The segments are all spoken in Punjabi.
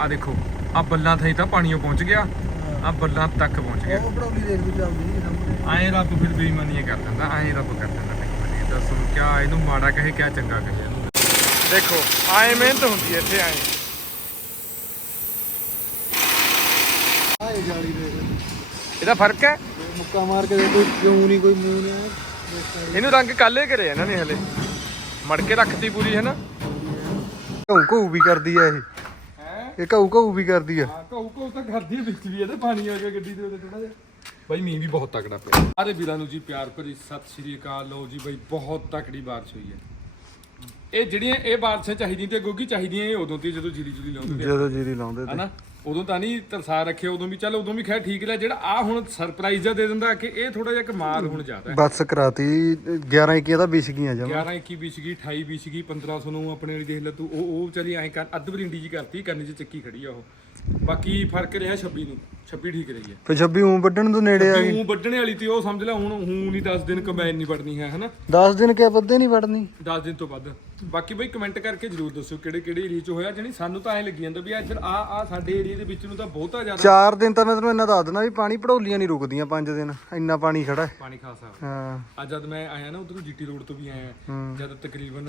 ਆ ਦੇਖੋ ਆ ਬੱਲਾਂ ਥਈ ਤਾਂ ਪਾਣੀਓ ਪਹੁੰਚ ਗਿਆ ਆ ਬੱਲਾਂ ਤੱਕ ਪਹੁੰਚ ਗਿਆ। ਉਹ ਪੜਾਉਲੀ ਦੇਖ ਵੀ ਚੱਲਦੀ ਸਾਹਮਣੇ। ਐਂ ਰੱਬ ਫਿਰ ਬੇਈਮਾਨੀਆਂ ਕਰ ਦਿੰਦਾ ਐਂ ਰੱਬ ਕਰ ਦਿੰਦਾ ਬੇਈਮਾਨੀ ਦੱਸੋ ਕਿਆ ਇਹਨੂੰ ਮਾੜਾ ਕਹੇ ਕਿਆ ਚੰਗਾ ਕਹੇ ਇਹਨੂੰ। ਦੇਖੋ ਐਂ ਮਿਹਨਤ ਹੁੰਦੀ ਹੈ ਇੱਥੇ ਐਂ ਆਏ ਜਾਲੀ ਦੇਖ ਇਹਦਾ ਫ਼ਰਕ ਹੈ? ਮੁੱਕਾ ਮਾਰ ਕੇ ਦੇ ਕੋਈ ਕਿਉਂ ਨਹੀਂ ਕੋਈ ਮੂੰਹ ਨਹੀਂ ਇਹਨੂੰ ਰੰਗ ਕਾਲੇ ਕਰੇ ਇਹਨਾਂ ਨੇ ਹਲੇ। ਮੜ ਕੇ ਰੱਖਤੀ ਪੂਰੀ ਹੈ ਨਾ? ਘਉ ਘਉ ਵੀ ਕਰਦੀ ਆ ਇਹ। ਇਹ ਘਉ ਘਉ ਵੀ ਕਰਦੀ ਆ। ਹਾਂ ਕਹੂ ਤਾਂ ਕਰਦੀ ਹੈ ਵਿੱਚ ਵੀ ਇਹਦੇ ਪਾਣੀ ਆ ਗਿਆ ਗੱਡੀ ਦੇ ਉੱਤੇ ਥੋੜਾ ਜਿਹਾ ਬਾਈ ਮੀਂਹ ਵੀ ਬਹੁਤ ਤਕੜਾ ਪਿਆ। ਸਾਰੇ ਵੀਰਾਂ ਨੂੰ ਜੀ ਪਿਆਰ ਭਰੀ ਸਤਿ ਸ਼੍ਰੀ ਅਕਾਲ। ਲਓ ਜੀ ਬਾਈ ਬਹੁਤ ਤਕੜੀ ਬਾਰਿਸ਼ ਹੋਈ ਹੈ। ਇਹ ਜਿਹੜੀਆਂ ਇਹ ਬਾਰਿਸ਼ਾਂ ਚਾਹੀਦੀਆਂ ਤੇ ਗੋਗੀ ਚਾਹੀਦੀਆਂ ਇਹ ਉਦੋਂ ਤੇ ਜਦੋਂ ਜੀਰੀ ਜੀਰੀ ਲਾਉਂਦੇ ਆ। ਜਦੋਂ ਜੀਰੀ ਲਾਉਂਦੇ ਤੇ। ਹਨਾ? ਉਦੋਂ ਤਾਂ ਨਹੀਂ ਤਰਸਾ ਰੱਖਿਆ ਉਦੋਂ ਵੀ ਚੱਲ ਉਦੋਂ ਵੀ ਖੈਰ ਠੀਕ ਲਿਆ ਜਿਹੜਾ ਆ ਹੁਣ ਸਰਪ੍ਰਾਈਜ਼ ਦੇ ਦਿੰਦਾ ਕਿ ਇਹ ਥੋੜਾ ਜਿਹਾ ਕਮਾਲ ਹੁਣ ਜ਼ਿਆਦਾ ਹੈ। ਬੱਸ ਕਰਾਤੀ 11 21 ਦਾ ਵਿਛ ਗਈਆਂ ਜਮਾ। 11 21 20 ਗਈ 28 20 ਗਈ 1500 ਨੂੰ ਆਪਣੇ ਵਾਲੀ ਦੇਖ ਲੈ ਤੂੰ ਉਹ ਉਹ ਵਿਚਾਰੀ ਐਂ ਕਰ ਅੱਧ ਬਰਿੰਡੀ ਜੀ ਕਰਤੀ ਕੰਨ 'ਚ ਚੱਕੀ ਖੜੀ ਆ ਉਹ। ਬਾਕੀ ਫ਼ਰਕ ਰਿਹਾ 26 ਨੂੰ 26 ਠੀਕ ਰਹੀ ਹੈ। ਫਿਰ 26 ਉਂ ਵੱਢਣ ਤੋਂ ਨੇੜੇ ਆ ਗਈ। ਤੂੰ ਵੱਢਣੇ ਵਾਲੀ ਤੀ ਉਹ ਸਮਝ ਲੈ ਹੁਣ ਹੁਣ ਨਹੀਂ 10 ਦਿਨ ਕੰਬਾਈਨ ਨਹੀਂ ਵੜਨੀ ਹੈ ਹਨਾ? 10 ਦਿਨ ਕਿਆ ਵੱਧੇ ਨਹੀਂ ਵੱਢਣੀ? 10 ਦਿਨ ਤੋਂ ਵੱਧ। ਬਾਕੀ ਬਈ ਕਮੈਂਟ ਕਰਕੇ ਜਰੂਰ ਦੱਸੋ ਕਿਹੜੇ ਕਿਹੜੇ ਏਰੀਆ 'ਚ ਹੋਇਆ ਜਾਨੀ ਸਾਨੂੰ ਤਾਂ ਐਂ ਲੱਗੀ ਜਾਂਦਾ ਵੀ ਇੱਧਰ ਆ ਆ ਸਾਡੇ ਏਰੀਆ ਦੇ ਵਿੱਚ ਨੂੰ ਤਾਂ ਬਹੁਤਾ ਜ਼ਿਆਦਾ 4 ਦਿਨ ਤਾਂ ਮੈਂ ਤੈਨੂੰ ਇੰਨਾ ਦੱਸ ਦਿੰਦਾ ਵੀ ਪਾਣੀ ਪੜੋਲੀਆਂ ਨਹੀਂ ਰੁਕਦੀਆਂ 5 ਦਿਨ ਇੰਨਾ ਪਾਣੀ ਖੜਾ ਹੈ। ਪਾਣੀ ਖਾਸਾ। ਹਾਂ। ਅੱਜ ਜਦ ਮੈਂ ਆਇਆ ਨਾ ਉਧਰੋਂ ਜੀਟੀ ਰੋਡ ਤੋਂ ਵੀ ਆਇਆ ਹੂੰ। ਜਦ ਤਕਰੀਬਨ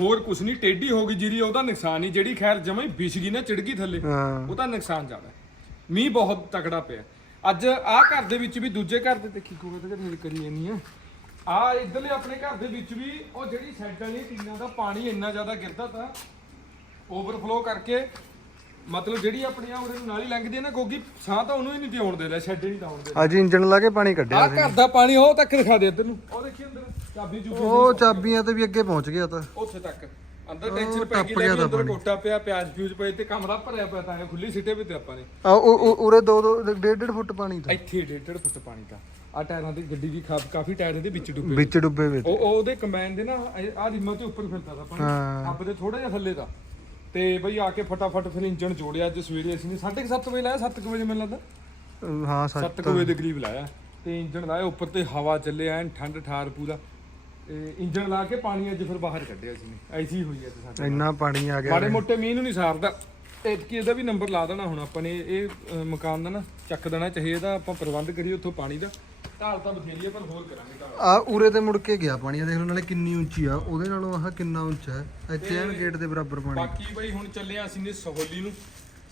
ਹੋਰ ਕੁਛ ਨਹੀਂ ਟੇਢੀ ਹੋ ਗਈ ਜੀਰੀ ਉਹਦਾ ਨੁਕਸਾਨ ਹੀ ਜਿਹੜੀ ਖੈਰ ਜਮਾਂ ਹੀ ਵਿਛ ਗਈ ਨਾ ਚਿੜ ਗਈ ਥੱਲੇ ਹਾਂ। ਉਹਦਾ ਨੁਕਸਾਨ ਜ਼ਿਆਦਾ। ਹੈ। ਮੀਂਹ ਬਹੁਤ ਤਕੜਾ ਪਿਆ। ਅੱਜ ਆਹ ਘਰ ਦੇ ਵਿੱਚ ਵੀ ਦੂਜੇ ਘਰ ਦੇ ਦੇਖੀ ਕੋਲ ਤੇ ਢੇਰ ਕਰੀ ਜਾਂਦੀ ਆ। ਆ ਇਧਰਲੇ ਆਪਣੇ ਘਰ ਦੇ ਵਿੱਚ ਵੀ ਉਹ ਜਿਹੜੀ ਸਾਈਡ ਵਾਲੀ ਟੀਨਾਂ ਦਾ ਪਾਣੀ ਇੰਨਾ ਜ਼ਿਆਦਾ ਗਿਰਦਾ ਤਾਂ ਓਵਰਫਲੋ ਕਰਕੇ ਮਤਲਬ ਜਿਹੜੀ ਆਪਣੀਆਂ ਉਹਦੇ ਨੂੰ ਨਾਲੀ ਲੰਘਦੀ ਹੈ ਨਾ ਗੋਗੀ ਸਾਹ ਤਾਂ ਉਹਨੂੰ ਹੀ ਨਹੀਂ ਤੇ ਆਉਣ ਦੇ ਰਿਹਾ ਸ਼ੈੱਡ ਹੀ ਨਹੀਂ ਤਾਂ ਆਉਣ ਦੇ ਅੱਜ ਇੰਜਣ ਲਾ ਕੇ ਪਾਣੀ ਕੱਢਿਆ ਆ ਘਰ ਦਾ ਪਾਣੀ ਉਹ ਤੱਕ ਦਿਖਾ ਦੇ ਇੱਧਰ ਨੂੰ। ਉਹ ਦੇਖੀ ਅੰਦਰ ਚਾਬੀ ਚੂਬੀ ਉਹ ਚਾਬੀਆਂ ਤੇ ਵੀ ਅੱਗੇ ਪਹੁੰਚ ਗਿਆ ਤਾਂ। ਉੱਥੇ ਤੱਕ। ਅੰਦਰ ਟੈਨਸ਼ਨ ਪੈ ਗਈ ਲੈ ਅੰਦਰ। ਕੋਟਾ ਪਿਆ ਪਿਆਜ਼ ਫਿਊਜ਼ ਪਏ ਤੇ ਕਮਰਾ ਭਰਿਆ ਪਿਆ ਤਾਂ ਖੁੱਲੀ ਸਿੱਟੇ ਵੀ ਤੇ ਆਪਾਂ ਨੇ। ਆ ਉਹ ਉਰੇ 2 2 1.5 1.5 ਫੁੱਟ ਪਾਣੀ ਤਾਂ। ਇੱਥੇ 1.5 ਫੁੱਟ ਪਾਣੀ ਦਾ ਆ ਟਾਇਰਾਂ ਦੀ ਗੱਡੀ ਦੀ ਕਾਫੀ ਟਾਇਰ ਇਹਦੇ ਵਿੱਚ ਡੁੱਬੇ। ਵਿੱਚ ਡੁੱਬੇ ਵੇ ਉਹ ਉਹ ਉਹਦੇ ਕੰਬਾਈਨ ਦੇ ਨਾ ਆ ਰਿਮੋ ਤੇ ਉੱਪਰ ਫਿਰਦਾ ਦਾ ਪਾਣੀ। ਹਾਂ। ਅੱਬ ਦੇ ਥੋੜਾ ਜਿਹਾ ਥੱਲੇ ਦਾ। ਤੇ ਬਈ ਆ ਕੇ ਫਟਾਫਟ ਫਿਰ ਇੰਜਨ ਜੋੜਿਆ ਅੱਜ ਸਵੇਰੇ ਅਸੀਂ ਨੇ। 7:30 ਵਜੇ ਲਾਇਆ? 7 ਵਜੇ ਮੈਨੂੰ ਲੱਗਦਾ। ਅਹ ਹਾਂ ਸੱਚ 7 ਵਜੇ ਦੇ ਕਰੀਬ ਲਾਇਆ। ਤੇ ਇੰਜਨ ਲਾਇਆ ਉੱਪਰ ਤੇ ਹਵਾ ਚੱਲੇ ਐਨ ਠੰਡ ਠਾਰ ਪੂਰਾ। ਤੇ ਇੰਜਨ ਲਾ ਕੇ ਪਾਣੀ ਅੱਜ ਫਿਰ ਬਾਹਰ ਕੱਢਿਆ ਸੀ ਨੇ। ਐਸੀ ਹੋਈ ਅੱਜ ਸਾਡੇ ਇੰਨਾ ਪਾਣੀ ਆ ਗਿਆ। ਮਾੜੇ ਮੋਟੇ ਮੀਂਹ ਨੂੰ ਨਹੀਂ ਸਾਰਦਾ। ਐਤਕੀ ਇਹਦਾ ਵੀ ਨੰਬਰ ਲਾ ਦੇਣਾ ਹੁਣ ਆਪਾਂ ਨੇ। ਇਹ ਅਹ, ਮਕਾਨ ਦਾ ਨਾ ਚੱਕ ਦੇਣਾ ਚਾਹੀਏ ਇਹਦਾ ਆਪਾਂ ਪ੍ਰਬੰਧ ਕਰੀਏ ਉੱਥੋਂ ਪਾਣੀ ਦਾ। ਢਾਲ ਤਾਂ ਬਥੇਰੀ ਹੈ ਪਰ ਹੋਰ ਕਰਾਂਗੇ ਢਾਲ। ਆ ਉਰੇ ਤੇ ਮੁੜ ਕੇ ਗਿਆ ਪਾਣੀ ਆ ਦੇਖ ਲਓ ਨਾਲੇ ਕਿੰਨੀ ਉੱਚੀ ਆ ਉਹਦੇ ਨਾਲੋਂ ਆਹ ਕਿੰਨਾ ਉੱਚਾ ਹੈ। ਇੱਥੇ ਐਨ ਗੇਟ ਦੇ ਬਰਾਬਰ ਪਾਣੀ। ਬਾਕੀ ਬਈ ਹੁਣ ਚੱਲੇ ਆ ਅਸੀਂ ਨੇ ਸਹੋਲੀ ਨੂੰ।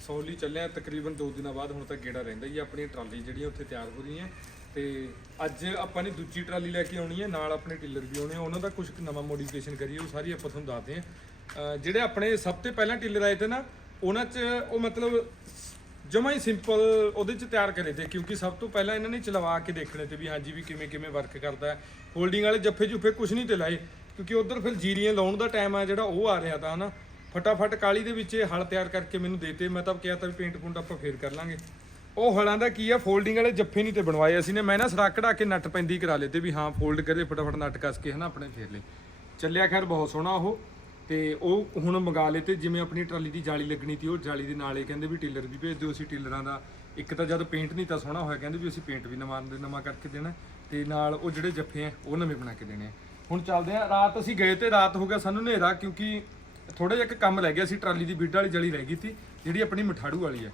ਸਹੋਲੀ ਚੱਲੇ ਆ ਤਕਰੀਬਨ 2 ਦਿਨਾਂ ਬਾਅਦ ਹੁਣ ਤੱਕ ਗੇੜਾ ਰਹਿੰਦਾ ਹੀ ਆ, ਆਪਣੀ ਟਰਾਲੀ ਜਿਹੜੀਆਂ ਉੱਥੇ ਤਿਆਰ ਹੋ ਰਹੀਆਂ। ਤੇ ਅੱਜ ਆਪਾਂ ਨੇ ਦੂਜੀ ਟਰਾਲੀ ਲੈ ਕੇ ਆਉਣੀ ਹੈ ਨਾਲ ਆਪਣੇ ਟਿੱਲਰ ਵੀ ਆਉਣੇ ਆ ਉਹਨਾਂ ਦਾ ਕੁਝ ਨਵਾਂ ਮੋਡੀਫਿਕੇਸ਼ਨ ਕਰੀਏ ਉਹ ਸਾਰੀ ਆਪਾਂ ਤੁਹਾਨੂੰ ਦੱਸਦੇ ਆ। ਜਿਹੜੇ ਆਪਣੇ ਸਭ ਤੋਂ ਪਹਿਲਾਂ ਟਿੱਲਰ ਆਏ ਤੇ ਨਾ ਉਹਨਾਂ 'ਚ ਉਹ ਮਤਲਬ ਜਮਾ ਹੀ ਸਿੰਪਲ ਉਹਦੇ 'ਚ ਤਿਆਰ ਕਰੇ ਤੇ, ਕਿਉਂਕਿ ਸਭ ਤੋਂ ਪਹਿਲਾਂ ਇਹਨਾਂ ਨੇ ਚਲਵਾ ਕੇ ਦੇਖਣੇ ਤੇ ਵੀ ਹਾਂਜੀ ਵੀ ਕਿਵੇਂ ਕਿਵੇਂ ਵਰਕ ਕਰਦਾ ਹੈ। ਹੋਲਡਿੰਗ ਵਾਲੇ ਜੱਫੇ ਜੁਫੇ ਕੁਝ ਨਹੀਂ ਤੇ ਲਾਏ, ਕਿਉਂਕਿ ਉਧਰ ਫਿਰ ਜੀਰੀਆਂ ਲਾਉਣ ਦਾ ਟਾਈਮ ਆ ਜਿਹੜਾ ਉਹ ਆ ਰਿਹਾ ਤਾਂ ਹਨਾ। ਫਟਾਫਟ ਕਾਲੀ ਦੇ ਵਿੱਚ ਇਹ ਹਲ ਤਿਆਰ ਕਰਕੇ ਮੈਨੂੰ ਦੇਤੇ ਮੈਂ ਤਾਂ ਕਿਹਾ ਤਾਂ ਵੀ ਪੇਂਟ ਪੁੰਟ ਆਪਾਂ ਫੇਰ ਕਰ ਲਾਂਗੇ। ਉਹ ਹਲਾਂ ਦਾ ਕੀ ਆ ਫੋਲਡਿੰਗ ਵਾਲੇ ਜੱਫੇ ਨਹੀਂ ਤੇ ਬਣਵਾਏ ਅਸੀਂ ਨੇ, ਮੈਂ ਨਾ ਸੜਕ ਕਢਾ ਕੇ ਨੱਟ ਪੈਂਦੀ ਕਰਾ ਲਏ ਤੇ ਵੀ ਹਾਂ ਫੋਲਡ ਕਰੇ, ਫਟਾਫਟ ਨੱਟ ਕੱਸ ਕੇ ਹਨਾ ਆਪਣੇ ਫੇਰ ਲਏ। ਚੱਲਿਆ ਖੈਰ, ਬਹੁਤ ਸੋਹਣਾ ਉਹ। ਤੇ ਉਹ ਹੁਣ ਮੰਗਾ ਲਏ ਤੇ ਜਿਵੇਂ ਆਪਣੀ ਟਰਾਲੀ ਦੀ ਜਾਲੀ ਲੱਗਣੀ ਸੀ ਉਹ ਜਾਲੀ ਦੇ ਨਾਲ ਇਹ ਕਹਿੰਦੇ ਵੀ ਟਿੱਲਰ ਵੀ ਭੇਜ ਦਿਓ, ਅਸੀਂ ਟਿੱਲਰਾਂ ਦਾ ਇੱਕ ਤਾਂ ਜਦ ਪੇਂਟ ਨਹੀਂ ਤਾਂ ਸੋਹਣਾ ਹੋਇਆ, ਕਹਿੰਦੇ ਵੀ ਅਸੀਂ ਪੇਂਟ ਵੀ ਨਵਾਂ ਨਵਾਂ ਕਰਕੇ ਦੇਣਾ ਤੇ ਨਾਲ ਉਹ ਜਿਹੜੇ ਜੱਫੇ ਆ ਉਹ ਨਵੇਂ ਬਣਾ ਕੇ ਦੇਣੇ ਆ ਹੁਣ ਚੱਲਦੇ ਆ ਰਾਤ ਅਸੀਂ ਗਏ ਤੇ ਰਾਤ ਹੋ ਗਿਆ ਸਾਨੂੰ ਹਨੇਰਾ ਕਿਉਂਕਿ ਥੋੜਾ ਜਿਹਾ ਇੱਕ ਕੰਮ ਰਹਿ ਗਿਆ ਸੀ, ਟਰਾਲੀ ਦੀ ਬਿੱਡ ਵਾਲੀ ਜਲੀ ਰਹਿ ਗਈ ਸੀ ਜਿਹੜੀ ਆਪਣੀ ਮਠਾੜੂ ਵਾਲੀ ਹੈ।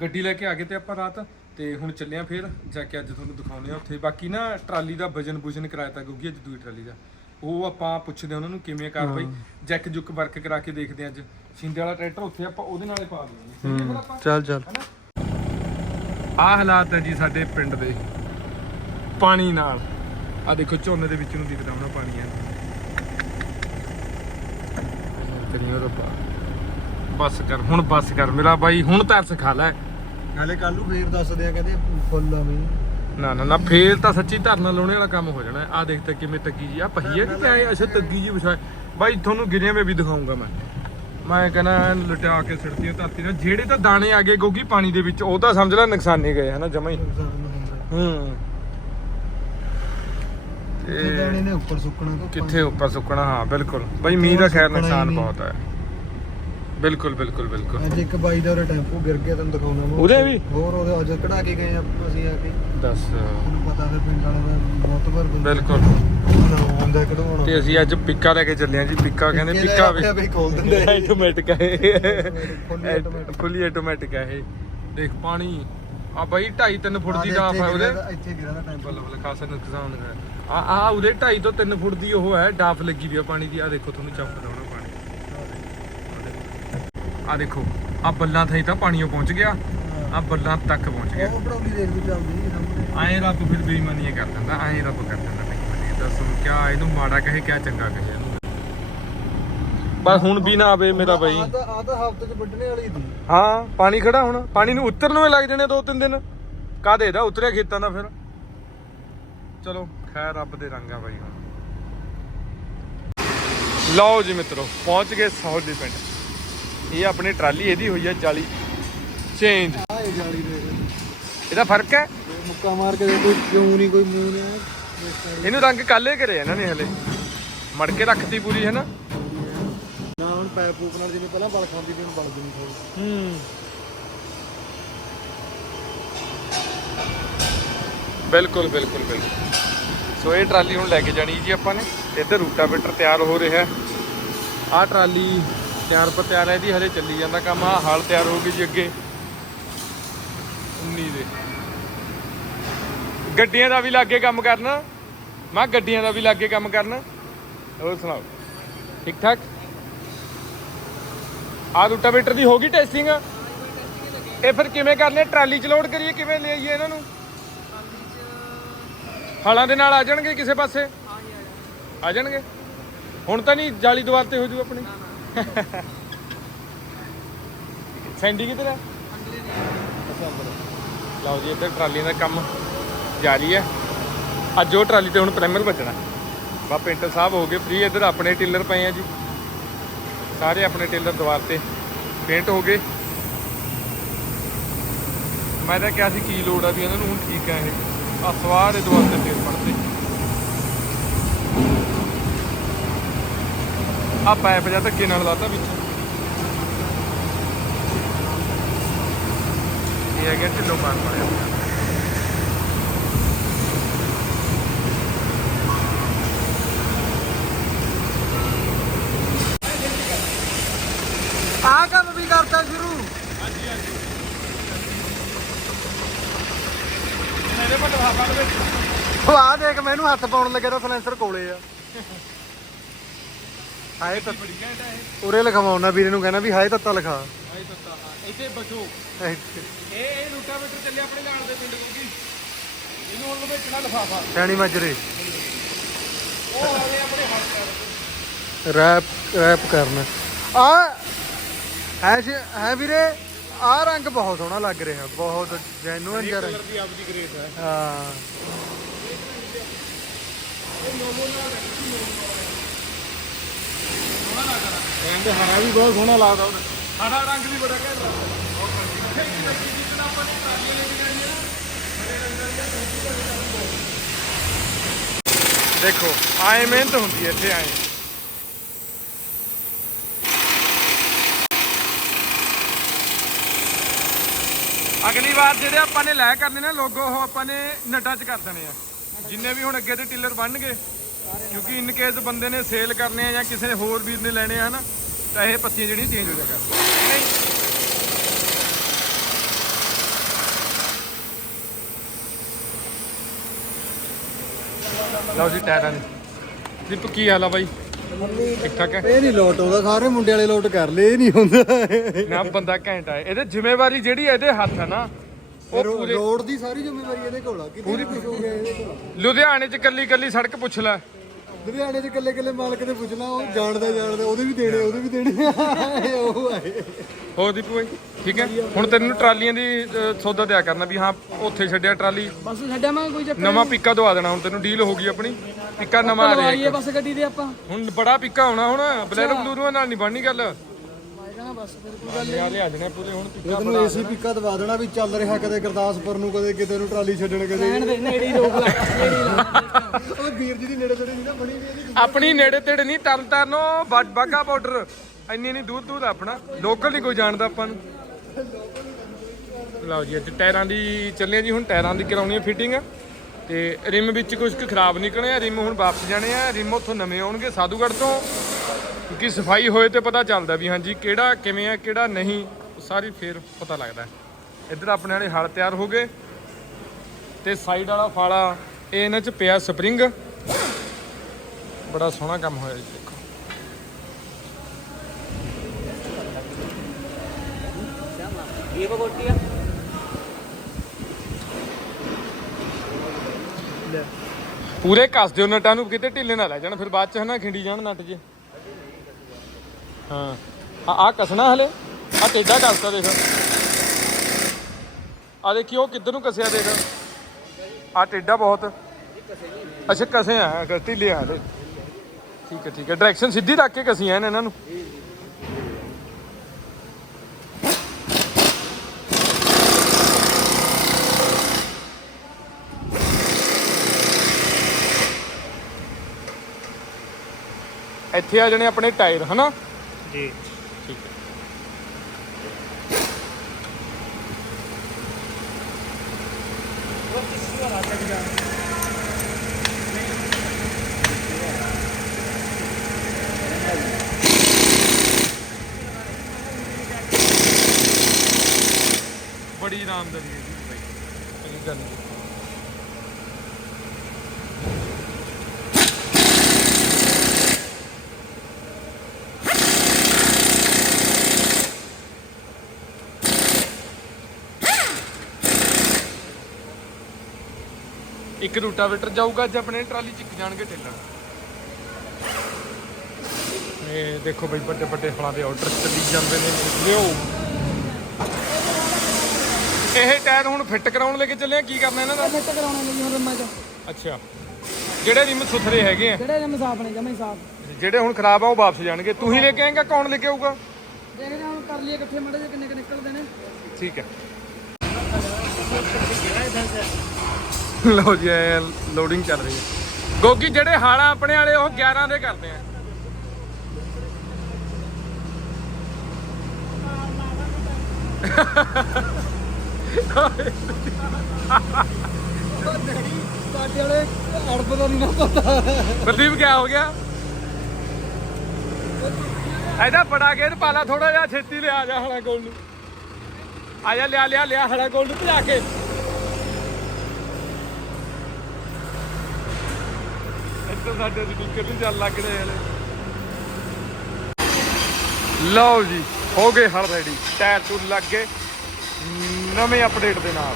ਗੱਡੀ ਲੈ ਕੇ ਆ ਗਏ ਤੇ ਆਪਾਂ ਰਾਤ ਤੇ ਹੁਣ ਚੱਲੇ ਆ ਫਿਰ, ਜਾ ਕੇ ਅੱਜ ਤੁਹਾਨੂੰ ਦਿਖਾਉਂਦੇ ਆ ਉੱਥੇ। ਬਾਕੀ ਨਾ ਟਰਾਲੀ ਦਾ ਵਜਨ ਬੁਜਨ ਕਰਾਇਆ ਤਾਂ ਕਿਉਂਕਿ ਅੱਜ ਦੂਈ ਟਰਾਲੀ ਦਾ। ਉਹ ਆਪਾਂ ਪੁੱਛਦੇ ਆ ਉਹਨਾਂ ਨੂੰ ਕਿਵੇਂ ਕਾਰਵਾਈ। ਜੈਕ ਜੁੱਕ ਵਰਕ ਕਰਾ ਕੇ ਦੇਖਦੇ ਅੱਜ। ਸਿੰਦੇ ਵਾਲਾ ਟਰੈਕਟਰ ਉੱਥੇ ਆਪਾਂ ਉਹਦੇ ਨਾਲੇ ਪਾ ਹੈ। ਆਪਾਂ ਚੱਲ ਚੱਲ। ਆ ਹਾਲਾਤ ਹੈ ਜੀ ਸਾਡੇ ਪਿੰਡ ਦੇ। ਪਾਣੀ ਨਾਲ। ਆ ਦੇਖੋ ਝੋਨੇ ਦੇ ਵਿੱਚ ਨੂੰ ਦਿਖਦਾ ਹੋਣਾ ਪਾਣੀ ਹੈ। ਤੇਰੀਓ ਰੱਬਾ ਬਸ ਕਰ ਹੁਣ ਬਸ ਕਰ। ਮੇਰਾ ਬਾਈ ਹੁਣ ਤਰਸ ਖਾ ਲੈ। ਨਾਲੇ ਕੱਲ ਨੂੰ ਫੇਰ ਦੱਸਦੇ ਆ ਕਹਿੰਦੇ ਫੁੱਲ ਆਵੀਂ ਨਾ ਨਾ ਨਾ ਫੇਰ ਤਾਂ ਸੱਚੀ ਧਰਨਾ ਲਾਉਣੇ ਵਾਲਾ ਕੰਮ ਹੋ ਜਾਣਾ। ਆ ਦੇਖ ਤਾਂ ਕਿਵੇਂ ਤੱਗੀ ਜੀ ਆ ਪਹੀ ਹੈ ਕਿ ਕਿਆ ਹੈ? ਅੱਛਾ ਤੱਗੀ ਜੀ ਵਿਛਾਏ ਬਾਈ ਤੁਹਾਨੂੰ ਗਿਰਿਆ ਮੈਂ ਵੀ ਦਿਖਾਉਂਗਾ ਮੈਂ। ਮੈਂ ਕਹਿੰਦਾ ਲਟਾ ਕੇ ਸਿੜਤੀ ਧਰਤੀ ਨਾਲ। ਜਿਹੜੇ ਤਾਂ ਦਾਣੇ ਆ ਗਏ ਗੋਗੀ ਪਾਣੀ ਦੇ ਵਿੱਚ ਉਹ ਤਾਂ ਸਮਝ ਲੈ ਨੁਕਸਾਨੇ ਗਏ ਹਨਾ ਜਮਾ ਹੀ। ਹੂੰ। ਤੇ ਦਾਣੇ ਨੇ? ਉੱਪਰ ਸੁੱਕਣਾ ਕਿੱਥੇ ਉੱਪਰ ਸੁੱਕਣਾ? ਹਾਂ ਬਿਲਕੁਲ। ਬਈ ਮੀਂਹ ਦਾ ਖੈਰ ਨੁਕਸਾਨ। ਬਹੁਤ ਹੈ। ਬਿਲਕੁਲ ਬਿਲਕੁਲ ਬਿਲਕੁਲ। ਅੱਜ ਇੱਕ ਬਾਈ ਦਾ ਉਹਦਾ ਟੈਂਪੂ ਗਿਰ ਗਿਆ ਤੈਨੂੰ ਦਿਖਾਉਣਾ ਮੈਂ। ਉਹਦੇ ਵੀ? ਹੋਰ ਉਹਦੇ ਅੱਜ ਕਢਾ ਕੇ ਗਏ ਆ ਅਸੀਂ ਆ ਕੇ। ਦੱਸ। ਤੁਹਾਨੂੰ ਪਤਾ ਫਿਰ ਪਿੰਡ ਵਾਲਾ ਦਾ ਬਹੁਤ ਵਾਰ ਬੰਦਾ ਬਿਲਕੁਲ। ਕਢਵਾਉਣਾ। ਤੇ ਅਸੀਂ ਅੱਜ ਪਿੱਕਾ ਲੈ ਕੇ ਚੱਲੇ ਆ ਜੀ ਪਿੱਕਾ ਕਹਿੰਦੇ ਪਿੱਕੇ ਪਿੱਕਾ ਆਪੇ ਆਪੇ ਹੀ ਖੋਲ ਦਿੰਦੇ। ਆ। ਆਟੋਮੈਟਿਕ ਹੈ Fully automatic। ਫੁੱਲੀ ਆਟੋਮੈਟਿਕ ਹੈ ਇਹ। ਦੇਖ ਪਾਣੀ ਆ ਬਾਈ 2.5 3 ਫੁੱਟ ਦੀ ਡਾਫ ਹੈ ਉਹਦੇ। ਇੱਥੇ ਗਿਰਿਆ ਦਾ ਟੈਂਪੂ ਬੱਲੇ ਬੱਲੇ ਖਾਸਾ ਨੁਕਸਾਨ ਹੈ ਆ ਆ ਉਹਦੇ 2.5 ਤੋਂ 3 ਫੁੱਟ ਦੀ ਉਹ ਹੈ ਡਾਫ ਲੱਗੀ ਵੀ ਆ ਪਾਣੀ ਦੀ। ਆ ਦੇਖੋ ਤੁਹਾਨੂੰ ਹੋਣਾ ਪਾਣੀ ਆ ਦੇਖੋ ਆ ਬੱਲਾਂ ਥਈ ਤਾਂ ਪਾਣੀਓ ਪਹੁੰਚ ਗਿਆ ਆ ਬੱਲਾਂ ਤੱਕ ਪਹੁੰਚ ਗਿਆ। ਉਹ ਪੜੌਲੀ ਦੇਖ ਵੀ ਚੱਲਦੀ ਸਾਹਮਣੇ। ਐਂ ਰੱਬ ਫਿਰ ਬੇਈਮਾਨੀਆਂ ਕਰ ਦਿੰਦਾ ਐਂ ਰੱਬ ਕਰ ਦਿੰਦਾ ਬੇਈਮਾਨੀ ਦੱਸ ਕਿਆ ਇਹਨੂੰ ਮਾੜਾ ਕਹੇ ਕਿਆ ਚੰਗਾ ਕਹੇ ਇਹਨੂੰ। ਪਰ ਹੁਣ ਵੀ ਨਾ ਆਵੇ ਮੇਰਾ ਬਾਈ। ਆ ਤਾਂ ਆ ਤਾਂ ਹਫ਼ਤੇ ਚ ਵੱਢਣੇ ਵਾਲੀ ਸੀ ਹਾਂ ਪਾਣੀ ਖੜਾ ਹੁਣ ਪਾਣੀ ਨੂੰ ਉਤਰਨ ਨੂੰ ਲੱਗ ਜਾਣੇ ਦੋ ਤਿੰਨ ਦਿਨ। ਕਾਦੇ ਦਾ ਉਤਰਿਆ ਖੇਤਾਂ ਦਾ ਫਿਰ। ਚਲੋ ਖੈਰ ਰੱਬ ਦੇ ਰੰਗ ਆ ਬਾਈ ਹੁਣ। ਲਓ ਜੀ ਮਿੱਤਰੋ ਪਹੁੰਚ ਗਏ ਸੌਲੀ ਪਿੰਡ। ਇਹ ਆਪਣੀ ਟਰਾਲੀ ਇਹਦੀ ਹੋਈ ਆ 40 ਚੇਂਜ ਆ ਇਹ ਜਾਲੀ। ਦੇ ਇਹਦਾ ਫ਼ਰਕ ਹੈ? ਮੁੱਕਾ ਮਾਰ ਕੇ ਕੋਈ ਕਿਉਂ ਨਹੀਂ ਕੋਈ ਮੂੰਹ ਨਹੀਂ ਇਹਨੂੰ ਰੰਗ ਕਾਲੇ ਕਰੇ ਇਹਨਾਂ ਨੇ ਹਲੇ। ਮੜ ਕੇ ਰੱਖਤੀ ਪੂਰੀ ਹੈ ਨਾ ਨਾ ਹੁਣ ਪੈਪ ਪੂਪ ਨਾਲ ਜਿਵੇਂ ਪਹਿਲਾਂ ਬਲ ਖਾਂਦੀ ਸੀ ਹੁਣ ਬਲ ਨਹੀਂ ਥੋੜੀ ਹੂੰ। ਬਿਲਕੁਲ ਬਿਲਕੁਲ ਬਿਲਕੁਲ। ਸੋ ਇਹ ਟਰਾਲੀ ਹੁਣ ਲੈ ਕੇ ਜਾਣੀ ਜੀ ਆਪਾਂ ਨੇ। ਇੱਧਰ ਰੂਟਾਵੇਟਰ ਤਿਆਰ ਹੋ ਰਿਹਾ। ਆਹ ਟਰਾਲੀ ਤਿਆਰ ਪਰ ਤਿਆਰ ਇਹਦੀ ਹਲੇ ਚੱਲੀ ਜਾਂਦਾ ਕੰਮ ਆ ਹਾਲ ਤਿਆਰ ਹੋ ਗਈ ਜੀ ਅੱਗੇ। 19 ਦੇ। ਗੱਡੀਆਂ ਦਾ ਵੀ ਲਾਗੇ ਕੰਮ ਕਰਨਾ, ਮੈਂ ਕਿਹਾ ਗੱਡੀਆਂ ਦਾ ਵੀ ਲਾਗੇ ਕੰਮ ਕਰਨਾ। ਹੋਰ ਸੁਣਾਓ, ਠੀਕ ਠਾਕ? ਆ ਰੂਟਾਵੇਟਰ ਦੀ ਹੋ ਗਈ ਟੈਸਟਿੰਗ? ਇਹ ਫਿਰ ਕਿਵੇਂ ਕਰਨੇ? ਟਰਾਲੀ ਚ ਲੋਡ ਕਰੀਏ, ਕਿਵੇਂ ਲੈ ਇਹਨਾਂ ਨੂੰ? ਹਲਾਂ ਦੇ ਨਾਲ ਆ ਜਾਣਗੇ ਕਿਸੇ ਪਾਸੇ? ਆ ਜਾਣਗੇ। ਹੁਣ ਤਾਂ ਨਹੀਂ ਜਾਲੀ ਦੁਆਰ ਤੇ ਹੋ ਜੂ ਆਪਣੀ। ਸੈਂਡੀ ਕਿਧਰ ਹੈ ਲਓ ਜੀ, ਇੱਧਰ ਟਰਾਲੀਆਂ ਦਾ ਕੰਮ ਜਾਰੀ ਹੈ ਅੱਜ ਉਹ ਟਰਾਲੀ ਤੇ ਹੁਣ ਪ੍ਰਾਈਮਰ ਵੱਜਣਾ। ਬਾ ਪੇਂਟਰ ਸਾਹਿਬ ਹੋ ਗਏ ਫ੍ਰੀ ਇੱਧਰ ਆਪਣੇ ਟੇਲਰ ਪਏ ਆ ਜੀ। ਸਾਰੇ ਆਪਣੇ ਟੇਲਰ ਦੁਆਰ ਤੇ ਪੇਂਟ ਹੋ ਗਏ। ਮੈਂ ਤਾਂ ਕਿਹਾ ਸੀ ਕੀ ਲੋੜ ਆ ਵੀ ਇਹਨਾਂ ਨੂੰ, ਹੁਣ ਠੀਕ ਆ ਇਹ। ਆ ਸਵਾਰ ਦੇ ਦੁਆਰ ਤੇ ਫੇਰ ਪੜਦੇ ਆ ਪਾਈਪ ਜਾਂ ਧੱਕੇ ਨਾਲ ਲਾਤਾ ਵਿੱਚ। ਇਹ ਹੈਗਾ ਢਿੱਲੋਂ ਮਾਰ ਪਾਇਆ ਆ ਕੰਮ ਵੀ ਕਰਤਾ ਸ਼ੁਰੂ। ਮੇਰੇ ਕੋਲ ਲਫਾਫਾ ਦੇ ਵਿੱਚ। ਉਹ ਆ ਦੇਖ ਮੈਨੂੰ ਹੱਥ ਪਾਉਣ ਲੱਗੇ ਤਾਂ ਸਲੈਂਸਰ ਕੋਲੇ ਆ। ਹਾਏ ਤਾਂ ਬੜੀ ਘੈਂਟ ਇਹ ਉਰੇ ਲਿਖਵਾਉਣਾ ਵੀਰੇ ਨੂੰ ਕਹਿਣਾ ਵੀ ਹਾਏ ਤੱਤਾ ਲਿਖਾ। ਆਈ ਤੱਤਾ ਹਾਂ ਇੱਥੇ ਬਚੋ। ਇੱਥੇ। ਇਹ ਇਹ ਰੂਟਾਵੇਟਰ ਚੱਲੇ ਆਪਣੇ ਨਾਲ ਦੇ ਪਿੰਡ ਕੋਗੀ ਇਹਨੂੰ ਹੁਣ ਲਵੇਟਣਾ ਲਫਾਫਾ। ਸਿਆਣੀ ਮਾਜਰੇ। ਉਹ ਆ ਗਏ ਆਪਣੇ ਹੱਥ ਰੈਪ ਰੈਪ ਕਰਨਾ। ਆ ਹੈ ਜੀ- ਹੈ ਵੀਰੇ ਆ ਰੰਗ ਬਹੁਤ ਸੋਹਣਾ ਲੱਗ ਰਿਹਾ ਬਹੁਤ ਜੈਨੂਇਨ ਜਿਹਾ ਰੰਗ। ਕਲਰ ਦੀ ਆਪਦੀ ਗ੍ਰੇਸ ਹੈ। ਹਾਂ। ਕਹਿੰਦੇ ਹਰਾ ਵੀ ਬਹੁਤ ਸੋਹਣਾ ਲੱਗਦਾ ਉਹਦਾ। ਹਰਾ ਵੀ ਬੜਾ ਘੈਂਟ ਲੱਗਦਾ। ਇੱਥੇ ਇੱਕ ਲੱਗੀ ਜੀ ਜਦੋਂ ਆਪਾਂ ਨੇ ਦੇਖੋ, ਆਏ ਮਿਹਨਤ ਹੁੰਦੀ ਹੈ ਇੱਥੇ, ਆਏ। ਅਗਲੀ ਵਾਰ ਜਿਹੜੇ ਆਪਾਂ ਨੇ ਲੈ ਕਰਨੇ ਨਾ ਲੋਗੋ, ਉਹ ਆਪਾਂ ਨੇ ਨਟਾਂ 'ਚ ਕਰ ਦੇਣੇ ਆ। ਜਿੰਨੇ ਵੀ ਹੁਣ ਅੱਗੇ ਦੇ ਟਿਲਰ ਬਣਨਗੇ ਕਿਉਂਕਿ ਇਨ ਕੇਸ ਬੰਦੇ ਨੇ ਸੇਲ ਕਰਨੇ ਆ ਜਾਂ ਕਿਸੇ ਹੋਰ ਵੀਰ ਨੇ ਲੈਣੇ ਆ ਨਾ ਤਾਂ ਇਹ ਪੱਤੀਆਂ ਜਿਹੜੀਆਂ ਚੇਂਜ ਹੋ ਜਾ ਕਰਦੀਆਂ। ਨਹੀਂ ਲਓ ਜੀ ਟਾਇਰਾਂ ਦੀ। ਦੀਪ ਕੀ ਹਾਲ ਆ ਬਾਈ? ਠੀਕ ਠਾਕ ਹੈ? ਇਹ ਨਹੀਂ ਲੋਟ ਆਉਂਦਾ ਸਾਰੇ ਮੁੰਡੇ ਵਾਲੇ ਲੋਟ ਕਰ ਲਏ ਇਹ ਨਹੀਂ ਹੁੰਦਾ। ਨਾ ਬੰਦਾ ਘੈਂਟ ਆ। ਇਹਦੇ ਜ਼ਿੰਮੇਵਾਰੀ ਜਿਹੜੀ ਇਹਦੇ ਹੱਥ ਹੈ ਨਾ ਉਹ ਪੂਰੇ ਰੋਡ ਦੀ ਸਾਰੀ ਜ਼ਿੰਮੇਵਾਰੀ ਇਹਦੇ ਕੋਲ ਆ। ਕਿਤੇ ਕੁਝ ਹੋ ਗਿਆ ਇਹਦੇ ਕੋਲ? ਲੁਧਿਆਣੇ 'ਚ ਕੱਲੀ ਕੱਲੀ ਸੜਕ ਪੁੱਛ ਲੈ। ਲੁਧਿਆਣੇ ਦੇ ਇਕੱਲੇ ਇਕੱਲੇ ਮਾਲਕ ਦੇ ਪੁੱਛਣਾ ਉਹ ਜਾਣਦਾ ਜਾਣਦਾ ਉਹਦੇ ਵੀ ਦੇਣੇ ਉਹਦੇ ਵੀ ਦੇਣੇ। ਇਹ ਉਹ ਆਏ ਹੋਰ ਦੀਪੂ ਬਾਈ ਠੀਕ ਹੈ? ਹੁਣ ਤੈਨੂੰ ਟਰਾਲੀਆਂ ਦੀ ਅ, ਸੌਦਾ ਦਿਆ ਕਰਨਾ ਵੀ ਹਾਂ ਉੱਥੇ ਛੱਡਿਆ ਟਰਾਲੀ। ਬਸ ਛੱਡਿਆ ਮੈਂ ਕੋਈ ਚੱਕਰ ਨਵਾਂ ਪਿੱਕਾ ਦਵਾ ਦੇਣਾ ਹੁਣ ਤੈਨੂੰ ਡੀਲ ਹੋ ਗਈ ਆਪਣੀ। ਪਿੱਕਾ ਨਵਾਂ ਆ ਰਿਹਾ ਲਵਾਈਏ। ਬਸ ਗੱਡੀ ਦੇ ਆਪਾਂ। ਹੁਣ ਬੜਾ ਪਿੱਕਾ ਹੋਣਾ ਹੁਣ ਬਲੈਰੋ ਬਲੂਰੋ ਨਾਲ ਨਹੀਂ ਬਣਨੀ ਗੱਲ। ਨਾ ਬਸ ਫਿਰ ਕੋਈ ਯਾਰ ਆ ਜਾਣੇ ਪੂਰੇ ਹੁਣ ਪਿੱਕਾ ਤੈਨੂੰ ਏਸੀ ਪਿੱਕਾ ਦਵਾ ਦੇਣਾ ਵੀ ਚੱਲ ਰਿਹਾ ਕਦੇ ਗੁਰਦਾਸਪੁਰ ਨੂੰ ਕਦੇ ਕਿਤੇ ਨੂੰ ਟਰਾਲੀ ਛੱਡਣ ਕਦੇ। ਕਹਿਣ ਦੇ ਨੇੜੇ ਹੀ ਰੋਕ ਲਾ ਨੇੜੇ ਹੀ ਲਾ ਉਹ ਵੀਰ ਜੀ ਦੀ ਨੇੜੇ ਤੇੜੇ ਨਹੀਂ ਨਾ ਬਣੀ ਵੀ ਇਹਦੀ ਆਪਣੀ ਨੇੜੇ ਤੇੜੇ ਨਹੀਂ ਤਰਨ ਤਾਰਨੋ ਬਾਗਾ ਬਾਰਡਰ ਇੰਨੀ ਨਹੀਂ ਦੂਰ ਦੂਰ ਆਪਣਾ। ਲੋਕਲ ਨਹੀਂ ਕੋਈ ਜਾਣਦਾ ਆਪਾਂ ਨੂੰ। ਲਓ ਜੀ ਅੱਜ ਟਾਇਰਾਂ ਦੀ ਚੱਲੇ ਜੀ ਹੁਣ ਟਾਇਰਾਂ ਦੀ ਕਰਾਉਣੀ ਹੈ ਫਿਟਿੰਗ ਤੇ ਰਿਮ ਵਿੱਚ ਕੁਝ ਖਰਾਬ ਨਿਕਲੇ ਆ ਰਿਮ ਹੁਣ ਵਾਪਸ ਜਾਣੇ ਆ। ਰਿਮ ਉੱਥੋਂ ਨਵੇਂ ਆਉਣਗੇ ਸਾਧੂਗੜ੍ਹ ਤੋਂ। ਕਿਉਂਕਿ ਸਫ਼ਾਈ ਹੋਏ ਤੇ ਪਤਾ ਚੱਲਦਾ ਵੀ ਹਾਂਜੀ ਕਿਹੜਾ ਕਿਵੇਂ ਆ, ਕਿਹੜਾ ਨਹੀਂ, ਸਾਰੀ ਫੇਰ ਪਤਾ ਲੱਗਦਾ। ਇੱਧਰ ਆਪਣੇ ਵਾਲੇ ਹਲ ਤਿਆਰ ਹੋ ਗਏ ਤੇ ਸਾਈਡ ਵਾਲਾ ਫਾਲਾ ਇਹ ਇਹਨਾਂ 'ਚ ਪਿਆ ਸਪਰਿੰਗ ਬੜਾ ਸੋਹਣਾ ਕੰਮ ਹੋਇਆ ਜੀ, ਦੇਖੋ। ਇਹ ਬਗੋਟੀ ਆ ਪੂਰੇ ਕੱਸ ਦਿਓ ਨਟਾਂ ਨੂੰ, ਕਿਤੇ ਢਿੱਲੇ ਨਾ ਲੈ ਜਾਣ, ਫਿਰ ਬਾਅਦ ਚ ਹਨਾ ਖਿੰਡੀ ਜਾਣ, ਨਟ ਜੇ। ਹਾਂ। ਆ ਆ ਕਸਣਾ ਹਲੇ? ਆ ਟੇਡਾ ਕੱਸਦਾ ਦੇਖ। ਆ ਦੇਖੀ, ਉਹ ਕਿੱਧਰ ਨੂੰ ਕਸਿਆ ਦੇਖ। ਆ ਟੇਡਾ ਬਹੁਤ। ਅੱਛਾ, ਕਸੇ ਆ ਅਗਰ ਢਿੱਲੇ ਆ ਹਲੇ। ਠੀਕ ਹੈ ਠੀਕ ਹੈ। ਡਾਇਰੈਕਸ਼ਨ ਸਿੱਧੀ ਰੱਖ ਕੇ ਕਸੀਆਂ ਨੇ ਇਹਨਾਂ ਨੂੰ। ਇੱਥੇ ਆ ਜਣੇ ਆਪਣੇ ਟਾਇਰ, ਹਨਾ? ਜੀ। ਠੀਕ ਹੈ। ਬੜੀ ਆਰਾਮਦਾਰੀ ਹੈ ਜੀ ਬਾਈ ਇਹ ਗੱਲ ਇੱਕ ਰੂਟਾਵੇਟਰ ਜਾਊਗਾ ਅੱਜ ਆਪਣੇ ਟਰਾਲੀ ਚ ਜਾਣਗੇ ਟੇਲਰ? ਇਹ ਦੇਖੋ ਬਈ ਵੱਡੇ ਵੱਡੇ ਫਲਾਂ ਦੇ ਆਰਡਰ ਚੱਲੀ ਜਾਂਦੇ ਨੇ ਲਿਓ। ਇਹ ਟਾਇਰ ਹੁਣ ਫਿੱਟ ਕਰਾਉਣ ਲੈ ਕੇ ਚੱਲੇ ਆ ਕੀ ਕਰਨਾ ਇਹਨਾਂ ਦਾ? ਫਿੱਟ ਕਰਾਉਣੇ ਨੇ ਜੀ ਹੁਣ ਰੰਮਾਂ ਚ। ਅੱਛਾ। ਜਿਹੜੇ ਰਿਮ ਸੁਥਰੇ ਹੈਗੇ ਆ। ਜਿਹੜੇ ਰੰਮ ਸਾਫ਼ ਨੇ ਜਮੇ ਸਾਫ਼। ਜਿਹੜੇ ਹੁਣ ਖਰਾਬ ਆ ਉਹ ਵਾਪਸ ਜਾਣਗੇ। ਤੂੰ ਹੀ ਲੈ ਕੇ ਆਏਂਗਾ ਕੌਣ ਲੈ ਕੇ ਆਊਗਾ? ਦੇਖਦੇ ਹਾਂ ਹੁਣ ਕਰ ਲਈਏ ਇਕੱਠੇ ਮੜੇ ਜੇ ਕਿੰਨੇ ਕੁ ਨਿਕਲਦੇ ਨੇ। ਠੀਕ ਹੈ। ਲਓ ਜੀ ਲੋਡਿੰਗ ਚੱਲ ਰਹੀ ਹੈ। ਗੋਗੀ, ਜਿਹੜੇ ਹਾਲਾ ਆਪਣੇ ਵਾਲੇ, ਉਹ 11 ਦੇ ਕਰਦੇ ਆ। ਸਾਡੇ ਵਾਲੇ ਅੜਬ ਦਾ ਨਹੀਂ ਪਤਾ ਪ੍ਰਦੀਪ, ਕਿਆ ਹੋ ਗਿਆ? ਇਹਦਾ ਬੜਾ ਗੇਟ ਪਾਲਾ ਥੋੜਾ ਜਿਹਾ ਛੇਤੀ ਲਿਆ ਜਾ ਹਲਾ ਕੋਲ ਨੂੰ। ਆ ਜਾ, ਲਿਆ ਲਿਆ ਲਿਆ ਹਲਾ ਕੋਲ ਨੂੰ ਭਜਾ ਕੇ। ਸਾਡੇ ਸਪੀਕਰ ਨਹੀਂ ਚੱਲ ਲੱਗ ਹਲੇ ਲਓ ਜੀ, ਹੋ ਗਏ ਹਲ ਰੈਡੀ ਟਾਇਰ ਟੂਰ ਲੱਗ ਗਏ। ਨਵੇਂ ਅਪਡੇਟ ਦੇ ਨਾਲ।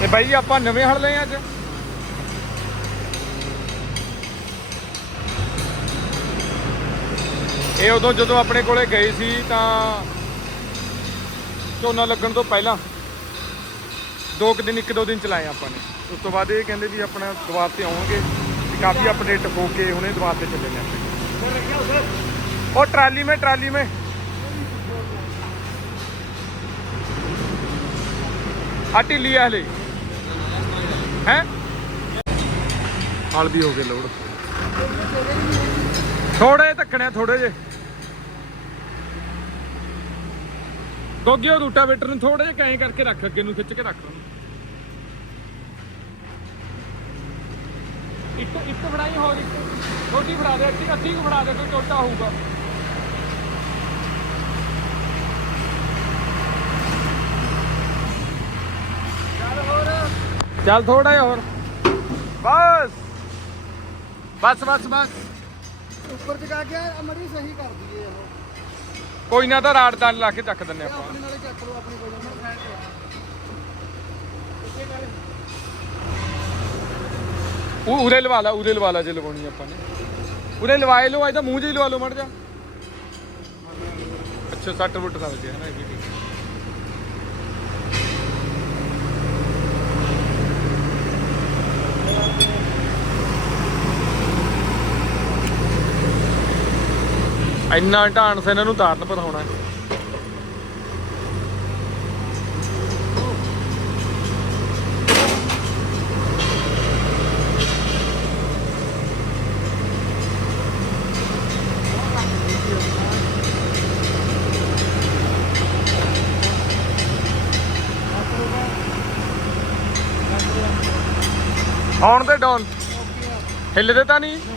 ਤੇ ਬਾਈ, ਆਪਾਂ ਨਵੇਂ ਹਲ ਲਏ ਅੱਜ। ਇਹ ਉਦੋਂ ਜਦੋਂ ਆਪਣੇ ਕੋਲੇ ਗਏ ਸੀ ਤਾਂ ਝੋਨਾ ਲੱਗਣ ਤੋਂ ਪਹਿਲਾਂ ਦੋ ਕੁ ਦਿਨ, ਇੱਕ ਦੋ ਦਿਨ ਚਲਾਏ ਆਪਾਂ ਨੇ। ਉਸ ਤੋਂ ਬਾਅਦ ਇਹ ਕਹਿੰਦੇ ਵੀ ਆਪਣਾ ਦੁਆਰ ਤੇ ਆਉਣਗੇ ਵੀ ਕਾਫੀ ਅਪਡੇਟ ਹੋ ਕੇ ਹੁਣੇ ਦੁਆਰ ਤੇ ਚੱਲੇ ਨੇ ਆਪਣੇ। ਉਹ ਟਰਾਲੀ ਮੇ ਟਰਾਲੀ ਮੇ। ਆ ਢਿੱਲੀ ਆ ਹਲੇ। ਹੈ? ਹਾਲ ਵੀ ਹੋ ਗਏ ਲੋੜ। ਥੋੜੇ ਧੱਕਣੇ ਥੋੜੇ ਜੇ। ਗੋਗੀ ਉਹ ਰੂਟਾਵੇਟਰ ਨੂੰ ਥੋੜੇ ਜਿਹਾ ਕੈਂ ਕਰਕੇ ਰੱਖ, ਅੱਗੇ ਨੂੰ ਖਿੱਚ ਕੇ ਰੱਖ। ਉਹਨੂੰ ਇੱਕ ਇੱਕ ਫੜਾਈ ਹੋਰ ਇੱਕ। ਛੋਟੀ ਫੜਾ ਦੇ ਅੱਧੀ ਅੱਧੀ ਫੜਾ ਦੇ ਕੋਈ ਟੋਟਾ ਹੋਊਗਾ। ਚੱਲ ਥੋੜਾ ਜਿਹਾ ਹੋਰ। ਬਸ। ਬਸ ਬਸ ਬਸ। ਉੱਪਰ ਚਕਾ ਕੇ ਅਮਰੀ ਸਹੀ ਕਰ ਦਈਏ ਉਹ ਕੋਈ ਨਾ ਤਾਂ ਰਾੜ ਤਾਂ ਲਾ ਕੇ ਚੱਕ ਦਿੰਨੇ ਆਪਾਂ। ਆਪਣੇ ਨਾਲੇ ਚੱਕ ਲਓ ਆਪਣੀ ਕੋਈ ਨਾ ਸਾਈਡ ਤੇ ਉਹ ਉਰੇ ਲਵਾ ਲਾ, ਉਰੇ ਲਵਾ ਲਾ ਜੇ ਲਵਾਉਣੀ ਆਪਾਂ ਨੇ। ਉਰੇ ਲਵਾਏ ਲੋ ਇਹਦਾ ਮੂੰਹ ਜਿਹਾ ਹੀ ਲਵਾ ਲਓ ਮੜ ਜਾ। ਅੱਛਾ, ਸੱਟ ਬੁੱਟ ਨਾ ਵਜੇ ਹਨਾ ਇਹ ਵੀ ਠੀਕ। ਹੈ। ਇੰਨਾ ਢਾਣ ਇਹਨਾਂ ਨੂੰ ਤਾਰਨ ਪਤਾਉਣਾ ਹੌਣ। ਔਨ ਤੇ ਡਾਊਨ ਹਿੱਲਦੇ ਤਾਂ ਨਹੀਂ?